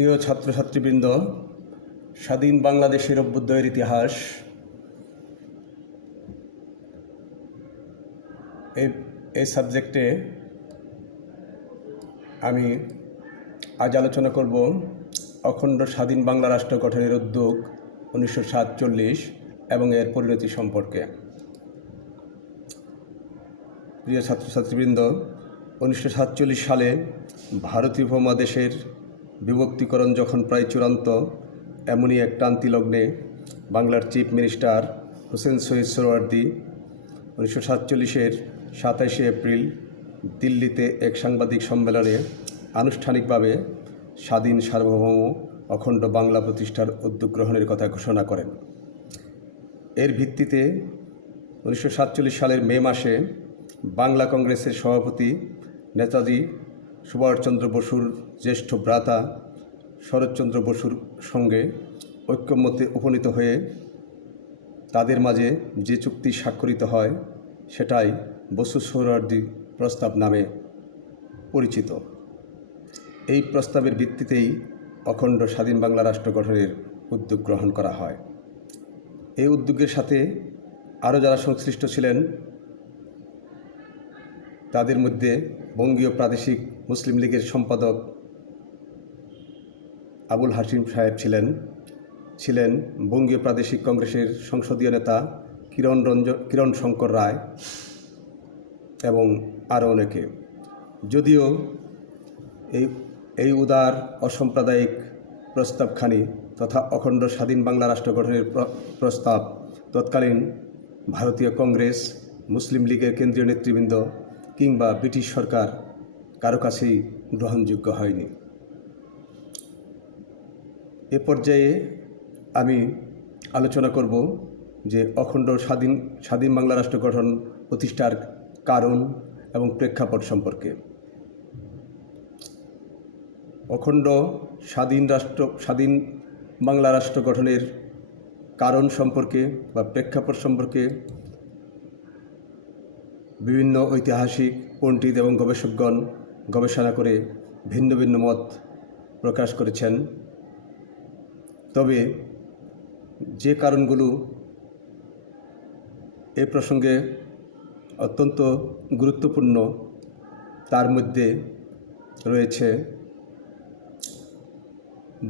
প্রিয় ছাত্রছাত্রীবৃন্দ, স্বাধীন বাংলাদেশের অভ্যুদয়ের ইতিহাস এই সাবজেক্টে আমি আজ আলোচনা করব অখণ্ড স্বাধীন বাংলা রাষ্ট্র গঠনের উদ্যোগ 1947 এবং এর পরিণতি সম্পর্কে। প্রিয় ছাত্রছাত্রীবৃন্দ, 1947 সালে ভারতীয় উপমহাদেশের বিভক্তিকরণ যখন প্রায় চূড়ান্ত, এমনই এক ক্রান্তিলগ্নে বাংলার chief minister Hossain Shaheed Suhrawardy 1947-এর 27শে April দিল্লিতে এক সাংবাদিক সম্মেলনে আনুষ্ঠানিকভাবে স্বাধীন সার্বভৌম অখণ্ড বাংলা প্রতিষ্ঠার উদ্যোগ গ্রহণের কথা ঘোষণা করেন। এর ভিত্তিতে 1947 সালের মে মাসে বাংলা কংগ্রেসের সভাপতি নেতাজি সুভাষচন্দ্র বসুর জ্যেষ্ঠ ভ্রাতা শরৎচন্দ্র বসুর সঙ্গে ঐক্যমত্যে উপনীত হয়ে তাদের মাঝে যে চুক্তি স্বাক্ষরিত হয় সেটাই বসু-সোহরাওয়ার্দী প্রস্তাব নামে পরিচিত। এই প্রস্তাবের ভিত্তিতেই অখণ্ড স্বাধীন বাংলা রাষ্ট্র গঠনের উদ্যোগ গ্রহণ করা হয়। এই উদ্যোগের সাথে আরও যারা সংশ্লিষ্ট ছিলেন তাদের মধ্যে বঙ্গীয় প্রাদেশিক মুসলিম লীগের সম্পাদক আবুল হাশিম সাহেব ছিলেন বঙ্গীয় প্রাদেশিক কংগ্রেসের সংসদীয় নেতা কিরণ শঙ্কর রায় এবং আরও অনেকে। যদিও এই উদার অসাম্প্রদায়িক প্রস্তাবখানি তথা অখণ্ড স্বাধীন বাংলা রাষ্ট্র গঠনের প্রস্তাব তৎকালীন ভারতীয় কংগ্রেস, মুসলিম লীগের কেন্দ্রীয় নেতৃবৃন্দ কিংবা ব্রিটিশ সরকার কারো কাছেই গ্রহণযোগ্য হয়নি। এ পর্যায়ে আমি আলোচনা করব যে অখণ্ড স্বাধীন বাংলা রাষ্ট্র গঠন প্রতিষ্ঠার কারণ এবং প্রেক্ষাপট সম্পর্কে। অখণ্ড স্বাধীন বাংলা রাষ্ট্র গঠনের কারণ সম্পর্কে বা প্রেক্ষাপট সম্পর্কে বিভিন্ন ঐতিহাসিক পণ্ডিত এবং গবেষকগণ গবেষণা করে ভিন্ন ভিন্ন মত প্রকাশ করেছেন। তবে যে কারণগুলো এ প্রসঙ্গে অত্যন্ত গুরুত্বপূর্ণ তার মধ্যে রয়েছে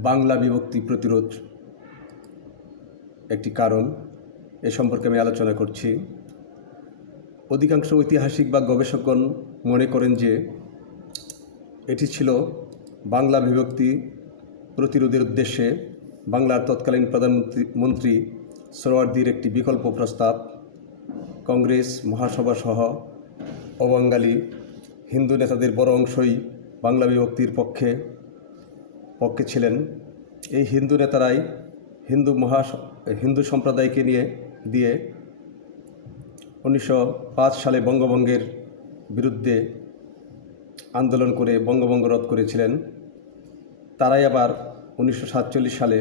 বাংলা বিভক্তি প্রতিরোধ একটি কারণ। এ সম্পর্কে আমি আলোচনা করছি। অধিকাংশ ঐতিহাসিক বা গবেষকগণ মনে করেন যে এটি ছিল বাংলা বিভক্তি প্রতিরোধের উদ্দেশ্যে বাংলার তৎকালীন প্রধানমন্ত্রী সোহরাওয়ার্দীর একটি বিকল্প প্রস্তাব। কংগ্রেস মহাসভা সহ অবাঙালি হিন্দু নেতাদের বড় অংশই বাংলা বিভক্তির পক্ষে ছিলেন। এই হিন্দু নেতারাই হিন্দু সম্প্রদায়কে দিয়ে 1905 সালে বঙ্গভঙ্গের বিরুদ্ধে আন্দোলন করে বঙ্গভঙ্গ রদ করেছিলেন। তারাই আবার 1947 সালে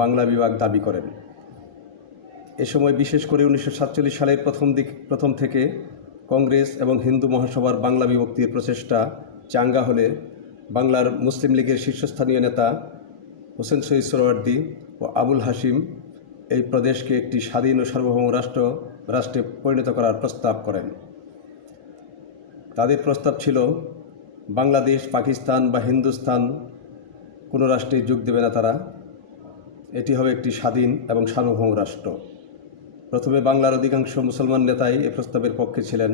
বাংলা বিভাগ দাবি করেন। এ সময় বিশেষ করে 1947 সালের প্রথম থেকে কংগ্রেস এবং হিন্দু মহাসভার বাংলা বিভক্তির প্রচেষ্টা চাঙ্গা হলে বাংলার মুসলিম লীগের শীর্ষস্থানীয় নেতা হোসেন শহীদ সোহরাওয়ার্দী ও আবুল হাশিম এই প্রদেশকে একটি স্বাধীন ও সার্বভৌম রাষ্ট্রে পরিণত করার প্রস্তাব করেন। তাদের প্রস্তাব ছিল বাংলাদেশ, পাকিস্তান বা হিন্দুস্তান কোনো রাষ্ট্রে যোগ দেবে না তারা। এটি হবে একটি স্বাধীন এবং সার্বভৌম রাষ্ট্র। প্রথমে বাংলার অধিকাংশ মুসলমান নেতাই এ প্রস্তাবের পক্ষে ছিলেন।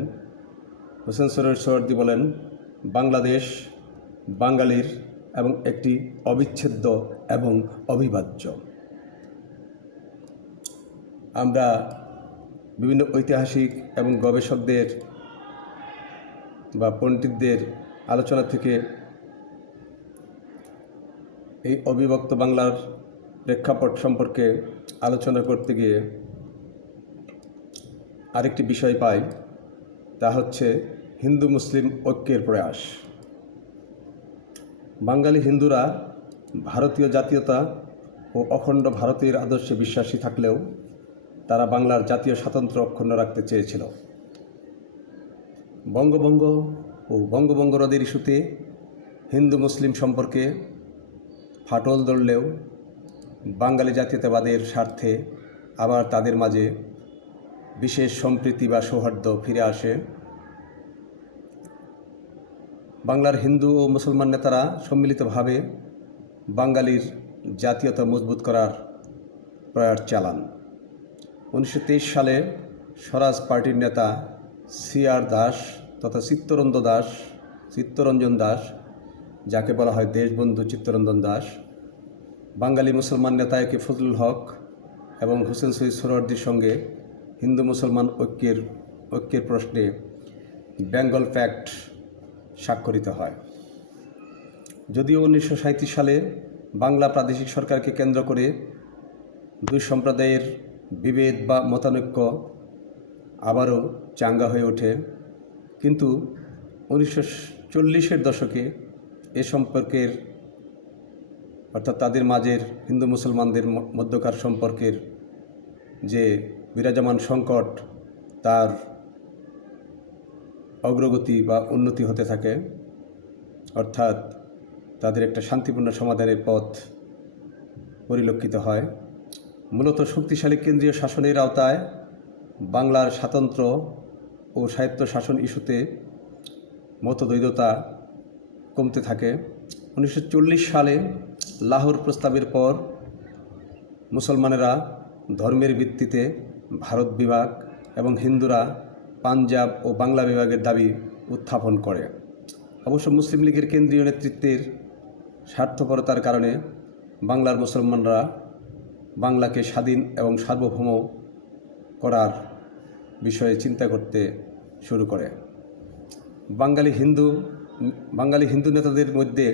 হোসেন সোহরাওয়ার্দী বলেন, বাংলাদেশ বাঙালির এবং একটি অবিচ্ছেদ্য এবং অবিভাজ্য। আমরা বিভিন্ন ঐতিহাসিক এবং গবেষকদের বা পণ্ডিতদের আলোচনা থেকে এই অবিভক্ত বাংলার প্রেক্ষাপট সম্পর্কে আলোচনা করতে গিয়ে আরেকটি বিষয় পাই, তা হচ্ছে হিন্দু মুসলিম ঐক্যের প্রয়াস। বাঙালি হিন্দুরা ভারতীয় জাতীয়তা ও অখণ্ড ভারতের আদর্শে বিশ্বাসী থাকলেও তারা বাংলার জাতীয় স্বাতন্ত্র্য অক্ষুণ্ণ রাখতে চেয়েছিল। বঙ্গভঙ্গ ও বঙ্গভঙ্গ রদের ইস্যুতে হিন্দু মুসলিম সম্পর্কে ফাটল ধরলেও বাঙালি জাতীয়তাবাদের স্বার্থে আবার তাদের মাঝে বিশেষ সম্প্রীতি বা সৌহার্দ্য ফিরে আসে। বাংলার হিন্দু ও মুসলমান নেতারা সম্মিলিতভাবে বাঙালির জাতীয়তা মজবুত করার প্রয়াস চালান। 1923 সালে স্বরাজ পার্টির নেতা CR দাস তথা চিত্তরঞ্জন দাস, যাকে বলা হয় দেশবন্ধু চিত্তরঞ্জন দাস, বাঙালি মুসলমান নেতা একে ফজলুল হক এবং হোসেন শহীদ সোহরাওয়ার্দীর সঙ্গে হিন্দু মুসলমান ঐক্যের প্রশ্নে বেঙ্গল প্যাক্ট স্বাক্ষরিত হয়। যদিও 1937 সালে বাংলা প্রাদেশিক সরকারকে কেন্দ্র করে দুই সম্প্রদায়ের বিভেদ বা মতানৈক্য আবারও চাঙ্গা হয়ে ওঠে, কিন্তু 1940-এর দশকে এ সম্পর্কের অর্থাৎ তাদের মাঝের হিন্দু মুসলমানদের মধ্যকার সম্পর্কের যে বিরাজমান সংকট তার অগ্রগতি বা উন্নতি হতে থাকে, অর্থাৎ তাদের একটা শান্তিপূর্ণ সমাধানের পথ পরিলক্ষিত হয়। মূলত শক্তিশালী কেন্দ্রীয় শাসনের আওতায় বাংলার স্বাতন্ত্র্য ও স্বায়ত্ত শাসন ইস্যুতে মতদ্বৈধতা কমতে থাকে। 1940 সালে লাহোর প্রস্তাবের পর মুসলমানেরা ধর্মের ভিত্তিতে ভারত বিভাগ এবং হিন্দুরা পাঞ্জাব ও বাংলা বিভাগের দাবি উত্থাপন করে। অবশ্য মুসলিম লীগের কেন্দ্রীয় নেতৃত্বের স্বার্থপরতার কারণে বাংলার মুসলমানরা বাংলাকে স্বাধীন এবং সার্বভৌম করার বিষয়ে চিন্তা করতে শুরু করে। বাঙালি হিন্দু নেতাদের মধ্যে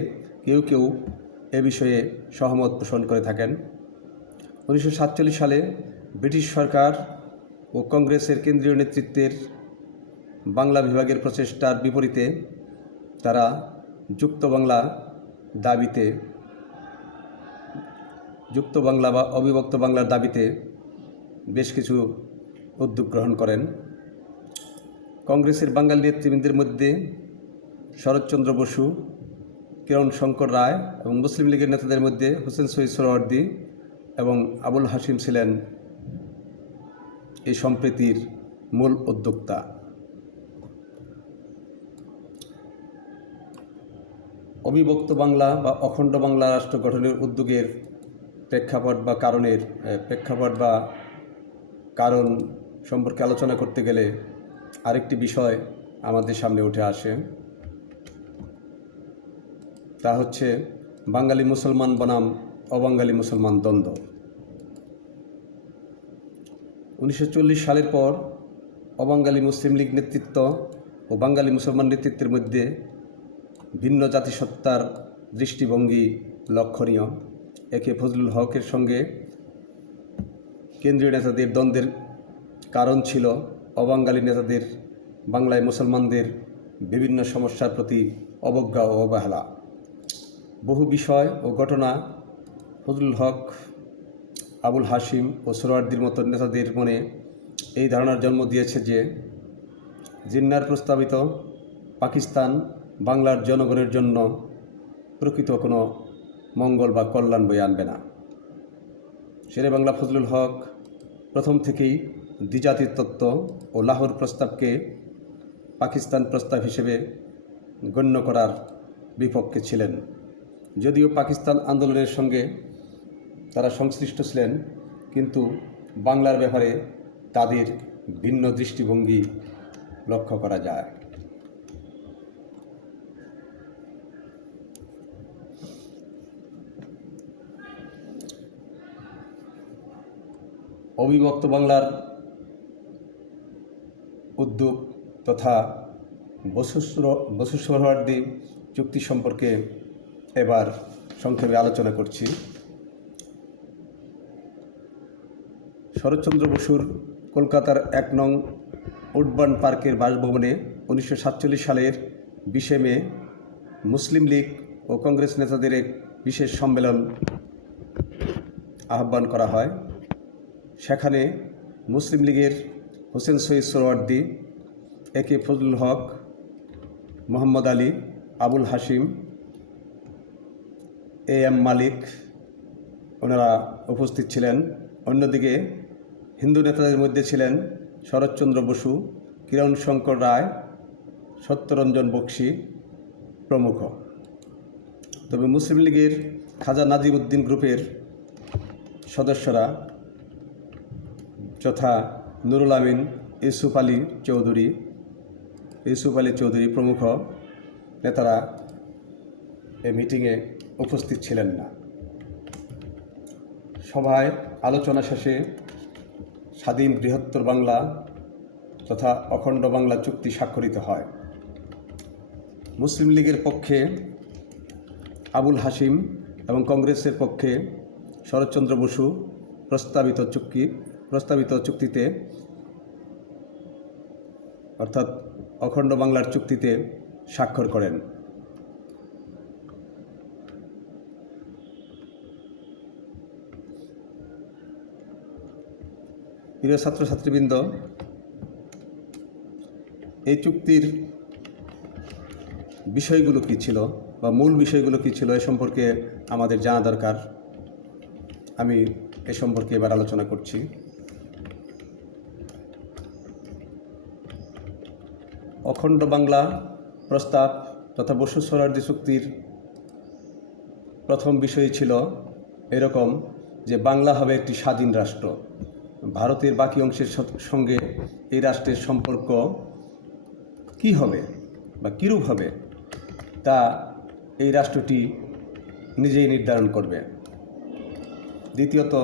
কেউ কেউ এ বিষয়ে সহমত পোষণ করে থাকেন। 1947 সালে ব্রিটিশ সরকার ও কংগ্রেসের কেন্দ্রীয় নেতৃত্বের বাংলা বিভাগের প্রচেষ্টার বিপরীতে তারা যুক্ত বাংলা বা অবিভক্ত বাংলার দাবিতে বেশ কিছু উদ্যোগ গ্রহণ করেন। কংগ্রেসের বাঙালি নেতৃবৃন্দের মধ্যে শরৎচন্দ্র বসু, কিরণ শঙ্কর রায় এবং মুসলিম লীগের নেতাদের মধ্যে হোসেন শহীদ সোহরাওয়ার্দী এবং আবুল হাশিম ছিলেন এই সম্প্রীতির মূল উদ্যোক্তা। অবিভক্ত বাংলা বা অখণ্ড বাংলা রাষ্ট্র গঠনের উদ্যোগের প্রেক্ষাপট বা কারণ সম্পর্কে আলোচনা করতে গেলে আরেকটি বিষয় আমাদের সামনে উঠে আসে, তা হচ্ছে বাঙালি মুসলমান বনাম অবাঙালি মুসলমান দ্বন্দ্ব। 1940 সালের পর অবাঙালি মুসলিম লীগ নেতৃত্ব ও বাঙালি মুসলমান নেতৃত্বের মধ্যে ভিন্ন জাতিসত্তার দৃষ্টিভঙ্গি লক্ষণীয়। একে ফজলুল হকের সঙ্গে কেন্দ্রীয় নেতাদের দ্বন্দ্বের কারণ ছিল অবাঙালি নেতাদের বাংলায় মুসলমানদের বিভিন্ন সমস্যার প্রতি অবজ্ঞা ও অবহেলা। বহু বিষয় ও ঘটনা ফজলুল হক, আবুল হাশিম ও সোহরাওয়ার্দীর মতো নেতাদের মনে এই ধারণার জন্ম দিয়েছে যে জিন্নার প্রস্তাবিত পাকিস্তান বাংলার জনগণের জন্য প্রকৃত কোনো মঙ্গল বা কল্যাণ বয়ে আনবে না। শেরে বাংলা ফজলুল হক প্রথম থেকেই দ্বিজাতির তত্ত্ব ও লাহোর প্রস্তাবকে পাকিস্তান প্রস্তাব হিসেবে গণ্য করার বিপক্ষে ছিলেন। যদিও পাকিস্তান আন্দোলনের সঙ্গে তারা সংশ্লিষ্ট ছিলেন, কিন্তু বাংলার ব্যাপারে তাদের ভিন্ন দৃষ্টিভঙ্গি লক্ষ্য করা যায়। অবিভক্ত বাংলার উদ্যোগ তথা বসু সোহরাওয়ার্দী চুক্তি সম্পর্কে এবার সংক্ষেপে আলোচনা করছি। শরৎচন্দ্র বসুর কলকাতার 1 নং উডবার্ন পার্কের বাসভবনে 1947 সালের 20 মে মুসলিম লীগ ও কংগ্রেস নেতাদের এক বিশেষ সম্মেলন আহ্বান করা হয়। সেখানে মুসলিম লীগের হোসেন শহীদ সোহরাওয়ার্দী, একে ফজলুল হক, 'মোহাম্মদ আলী, আবুল হাশিম এম মালিক ওনারা উপস্থিত ছিলেন। অন্যদিকে হিন্দু নেতাদের মধ্যে ছিলেন শরৎচন্দ্র বসু, কিরণ শঙ্কর রায়, সত্যরঞ্জন বক্সী প্রমুখ। তবে মুসলিম লীগের খাজা নাজিমউদ্দিন গ্রুপের সদস্যরা যথা নুরুল আমিন, ইউসুফ আলী চৌধুরী প্রমুখ নেতারা এই মিটিংয়ে উপস্থিত ছিলেন না। সভায় আলোচনা শেষে স্বাধীন বৃহত্তর বাংলা তথা অখণ্ড বাংলা চুক্তি স্বাক্ষরিত হয়। মুসলিম লীগের পক্ষে আবুল হাশিম এবং কংগ্রেসের পক্ষে শরৎচন্দ্র বসু প্রস্তাবিত চুক্তিতে অর্থাৎ অখণ্ড বাংলার চুক্তিতে স্বাক্ষর করেন। প্রিয় ছাত্রছাত্রীবৃন্দ, এই চুক্তির বিষয়গুলো কী ছিল বা মূল বিষয়গুলো কী ছিল এ সম্পর্কে আমাদের জানা দরকার। আমি এ সম্পর্কে এবার আলোচনা করছি। অখণ্ড বাংলা প্রস্তাব তথা বসু সোহরাওয়ার্দী চুক্তির প্রথম বিষয় ছিল এরকম যে বাংলা হবে একটি স্বাধীন রাষ্ট্র। ভারতের বাকি অংশের সঙ্গে এই রাষ্ট্রের সম্পর্ক কী হবে বা কীরূপ হবে তা এই রাষ্ট্রটি নিজেই নির্ধারণ করবে। দ্বিতীয়ত,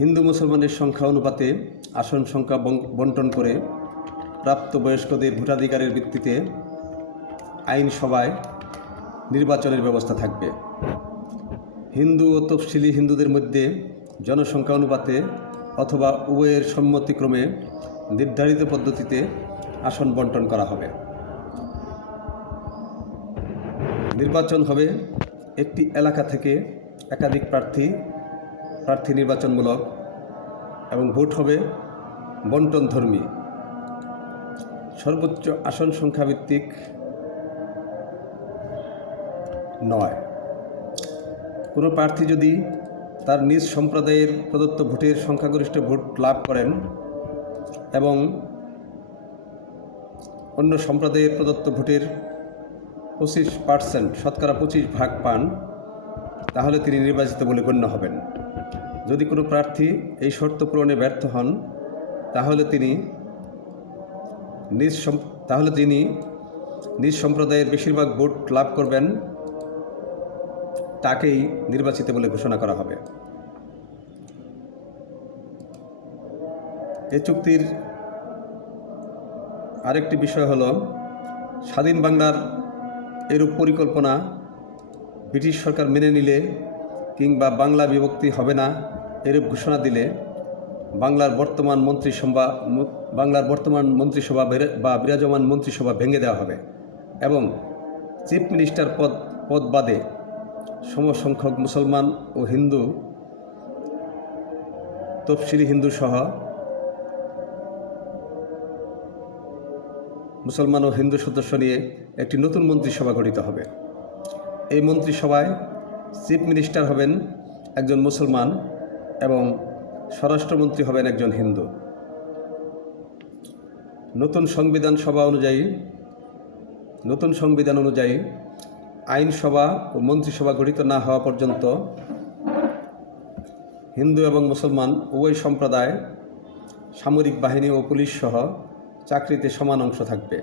হিন্দু মুসলমানের সংখ্যা অনুপাতে আসন সংখ্যা বণ্টন করে প্রাপ্তবয়স্কদের ভোটাধিকারের ভিত্তিতে আইনসভায় নির্বাচনের ব্যবস্থা থাকবে। হিন্দু ও তফসিলি হিন্দুদের মধ্যে জনসংখ্যা অনুপাতে অথবা উভয়ের সম্মতিক্রমে নির্ধারিত পদ্ধতিতে আসন বণ্টন করা হবে। নির্বাচন হবে একটি এলাকা থেকে একাধিক প্রার্থী নির্বাচনমূলক এবং ভোট হবে বণ্টনধর্মী। সর্বোচ্চ আসন সংখ্যা ভিত্তিক নয়। কোনো প্রার্থী যদি তার নিজ সম্প্রদায়ের প্রদত্ত ভোটের সংখ্যাগরিষ্ঠ ভোট লাভ করেন এবং অন্য সম্প্রদায়ের প্রদত্ত ভোটের 25% শতকরা 25% পান, তাহলে তিনি নির্বাচিত বলে গণ্য হবেন। যদি কোনো প্রার্থী এই শর্ত পূরণে ব্যর্থ হন তাহলে তিনি নিজ সম্প্রদায়ের বেশিরভাগ ভোট লাভ করবেন, তাকেই নির্বাচিত বলে ঘোষণা করা হবে। এই চুক্তির আরেকটি বিষয় হল, স্বাধীন বাংলার এরূপ পরিকল্পনা ব্রিটিশ সরকার মেনে নিলে কিংবা বাংলা বিভক্তি হবে না এরূপ ঘোষণা দিলে বাংলার বর্তমান মন্ত্রিসভা বা বিরাজমান মন্ত্রিসভা ভেঙে দেওয়া হবে এবং চিফ মিনিস্টার পদ বাদে সমসংখ্যক মুসলমান ও হিন্দু, তফসিলি হিন্দু সহ মুসলমান ও হিন্দু সদস্য নিয়ে একটি নতুন মন্ত্রিসভা গঠিত হবে। এই মন্ত্রিসভায় চিফ মিনিস্টার হবেন একজন মুসলমান এবং স্বরাষ্ট্রমন্ত্রী হবেন একজন হিন্দু। নতুন সংবিধান অনুযায়ী আইনসভা ও মন্ত্রিসভা গঠিত না হওয়া পর্যন্ত হিন্দু এবং মুসলমান উভয় সম্প্রদায় সামরিক বাহিনী ও পুলিশ সহ চাকরিতে সমান অংশ থাকবে।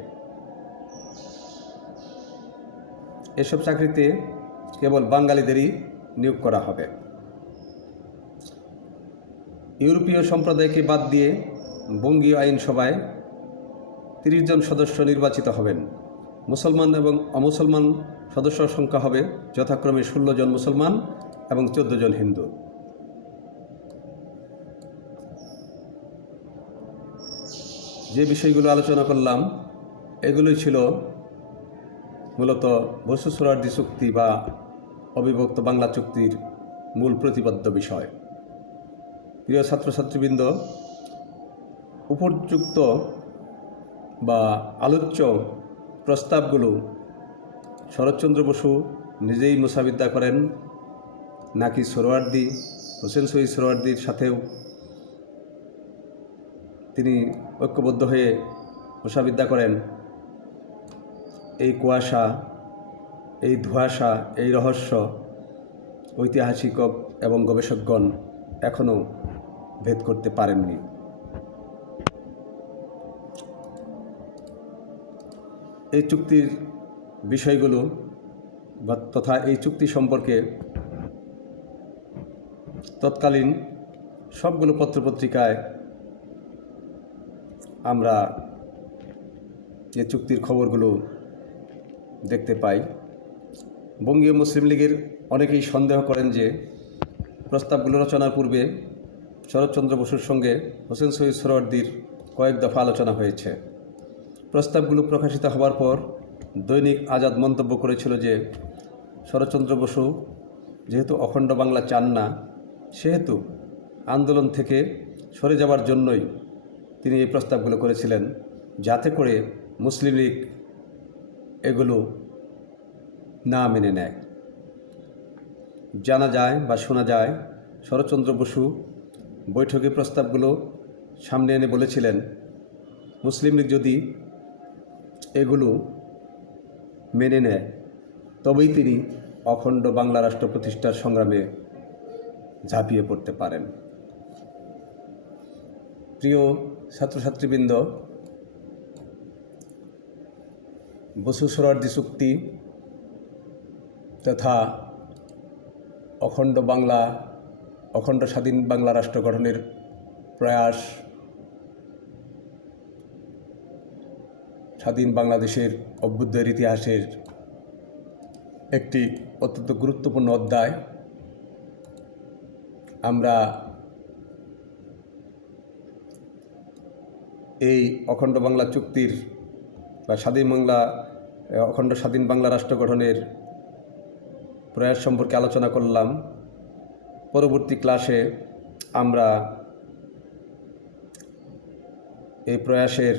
এসব চাকরিতে কেবল বাঙালিদেরই নিয়োগ করা হবে। ইউরোপীয় সম্প্রদায়কে বাদ দিয়ে বঙ্গীয় আইনসভায় 30 জন সদস্য নির্বাচিত হবেন। মুসলমান এবং অমুসলমান সদস্য সংখ্যা হবে যথাক্রমে 16 জন মুসলমান এবং 14 জন হিন্দু। যে বিষয়গুলো আলোচনা করলাম এগুলোই ছিল মূলত বসু সোহরাওয়ার্দী চুক্তি বা অবিভক্ত বাংলা চুক্তির মূল প্রতিপাদ্য বিষয়। প্রিয় ছাত্রছাত্রীবৃন্দ, উপযুক্ত বা আলোচ্য প্রস্তাবগুলো শরৎচন্দ্র বসু নিজেই মুসাবিদ্যা করেন নাকি সোহরাওয়ার্দী হোসেন শহীদ সোহরাওয়ার্দীর সাথেও তিনি ঐক্যবদ্ধ হয়ে মুসাবিদ্যা করেন, এই কুয়াশা, এই ধোঁয়াশা, এই রহস্য ঐতিহাসিক এবং গবেষকগণ এখনও ভেদ করতে পারেননি। এই চুক্তির বিষয়গুলো তথা এই চুক্তি সম্পর্কে তৎকালীন সবগুলো পত্রপত্রিকায় আমরা এই চুক্তির খবরগুলো দেখতে পাই। বঙ্গীয় মুসলিম লীগের অনেকেই সন্দেহ করেন যে প্রস্তাবগুলো রচনার পূর্বে শরৎচন্দ্র বসুর সঙ্গে হোসেন শহীদ সোহরাওয়ার্দীর কয়েক দফা আলোচনা হয়েছে। প্রস্তাবগুলো প্রকাশিত হওয়ার পর দৈনিক আজাদ মন্তব্য করেছিল যে শরৎচন্দ্র বসু যেহেতু অখণ্ড বাংলা চান না, সেহেতু আন্দোলন থেকে সরে যাওয়ার জন্যই তিনি এই প্রস্তাবগুলো করেছিলেন, যাতে করে মুসলিম লীগ এগুলো না মেনে নেয়। জানা যায় বা শোনা যায় শরৎচন্দ্র বসু বৈঠকে প্রস্তাবগুলো সামনে এনে বলেছিলেন, মুসলিম লীগ যদি এগুলো মেনে নেয় তবেই তিনি অখণ্ড বাংলা রাষ্ট্র প্রতিষ্ঠার সংগ্রামে ঝাঁপিয়ে পড়তে পারেন। প্রিয় ছাত্রছাত্রীবৃন্দ, বসু সোহরাওয়ার্দী চুক্তি তথা অখণ্ড স্বাধীন বাংলা রাষ্ট্র গঠনের প্রয়াস, স্বাধীন বাংলাদেশের অভ্যুদয়ের ইতিহাসের একটি অত্যন্ত গুরুত্বপূর্ণ অধ্যায়। আমরা এই অখণ্ড বাংলা চুক্তির বা অখণ্ড স্বাধীন বাংলা রাষ্ট্র গঠনের প্রয়াস সম্পর্কে আলোচনা করলাম। পরবর্তী ক্লাসে আমরা এই প্রয়াসের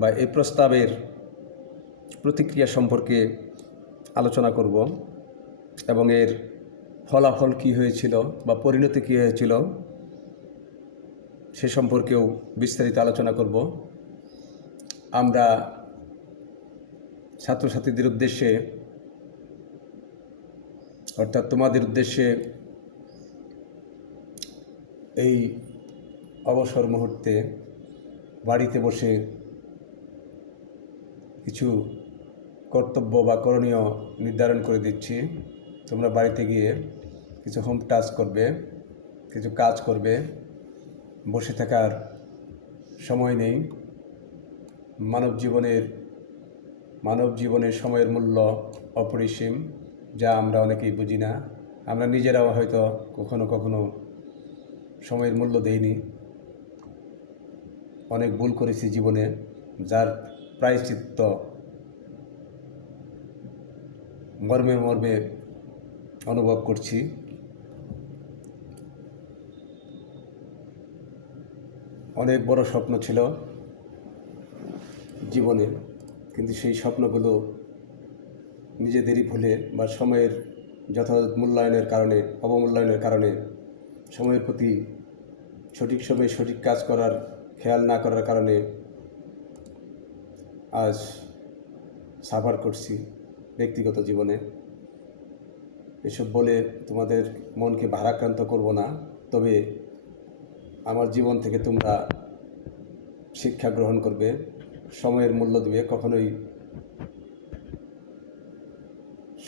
বা এই প্রস্তাবের প্রতিক্রিয়া সম্পর্কে আলোচনা করব এবং এর ফলাফল কী হয়েছিল বা পরিণতি কী হয়েছিল সে সম্পর্কেও বিস্তারিত আলোচনা করব। আমরা ছাত্রছাত্রীদের উদ্দেশ্যে অর্থাৎ তোমাদের উদ্দেশ্যে এই অবসর মুহূর্তে বাড়িতে বসে কিছু কর্তব্য বা করণীয় নির্ধারণ করে দিচ্ছি। তোমরা বাড়িতে গিয়ে কিছু হোম টাস্ক করবে, কিছু কাজ করবে। বসে থাকার সময় নেই। মানব জীবনের সময়ের মূল্য অপরিসীম, যা আমরা অনেকেই বুঝি না। আমরা নিজেরাও হয়তো কখনো কখনো সময়ের মূল্য দেইনি। অনেক ভুল করেছি জীবনে, যার প্রায়শ্চিত্ত মর্মে মর্মে অনুভব করছি। অনেক বড় স্বপ্ন ছিল জীবনে, কিন্তু সেই স্বপ্নগুলো নিজেদেরই ভুলে বা সময়ের যথাযথ মূল্যায়নের কারণে, অবমূল্যায়নের কারণে, সময়ের প্রতি সঠিক সময়ে সঠিক কাজ করার খেয়াল না করার কারণে আজ সাফার করছি ব্যক্তিগত জীবনে। এসব বলে তোমাদের মনকে ভারাক্রান্ত করব না, তবে আমার জীবন থেকে তোমরা শিক্ষা গ্রহণ করবে, সময়ের মূল্য দেবে। কখনোই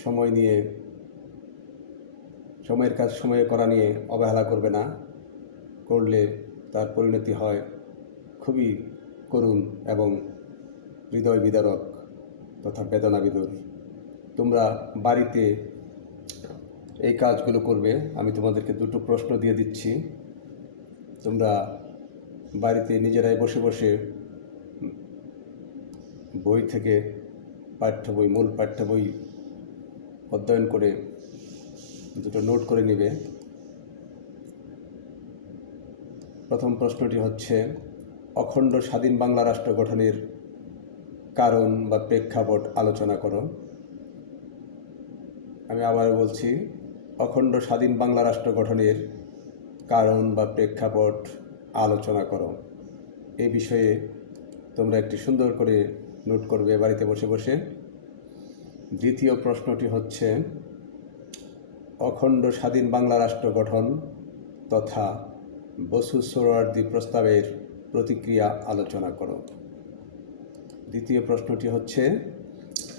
সময় নিয়ে, সময়ের কাজ সময়ে করা নিয়ে অবহেলা করবে না। করলে তার পরিণতি হয় খুবই করুণ এবং হৃদয় বিদারক তথা বেদনা বিদুর। তোমরা বাড়িতে এই কাজগুলো করবে। আমি তোমাদেরকে দুটো প্রশ্ন দিয়ে দিচ্ছি। তোমরা বাড়িতে নিজেরাই বসে বসে বই থেকে মূল পাঠ্য বই অধ্যয়ন করে দুটো নোট করে নেবে। প্রথম প্রশ্নটি হচ্ছে, অখণ্ড স্বাধীন বাংলা রাষ্ট্র গঠনের কারণ বা প্রেক্ষাপট আলোচনা করো। আমি আবারও বলছি, অখণ্ড স্বাধীন বাংলা রাষ্ট্র গঠনের কারণ বা প্রেক্ষাপট আলোচনা করো। এই বিষয়ে তোমরা একটি সুন্দর করে নোট করবে বাড়িতে বসে বসে। দ্বিতীয় প্রশ্নটি হচ্ছে, অখণ্ড স্বাধীন বাংলা রাষ্ট্র গঠন তথা বসু সোহরাওয়ার্দী প্রস্তাবের প্রতিক্রিয়া আলোচনা করো। দ্বিতীয় প্রশ্নটি হচ্ছে,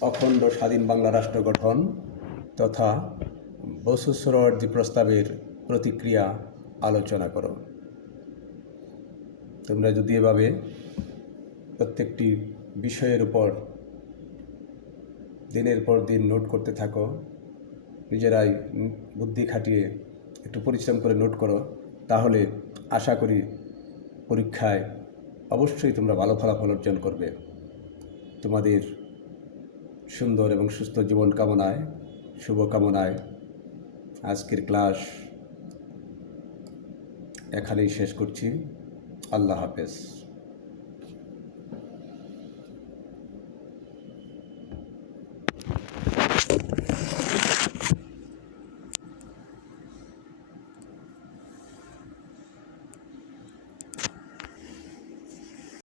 অখণ্ড স্বাধীন বাংলা রাষ্ট্র গঠন তথা বসু সোহরাওয়ার্দী প্রস্তাবের প্রতিক্রিয়া আলোচনা করো। তোমরা যদি এভাবে প্রত্যেকটি বিষয়ের উপর দিনের পর দিন নোট করতে থাকো, নিজেরাই বুদ্ধি খাটিয়ে একটু পরিশ্রম করে নোট করো, তাহলে আশা করি পরীক্ষায় অবশ্যই তোমরা ভালো ফলাফল অর্জন করবে। তোমাদের সুন্দর এবং সুস্থ জীবন কামনায়, শুভকামনায় আজকের ক্লাস এখানেই শেষ করছি। আল্লাহ হাফেজ।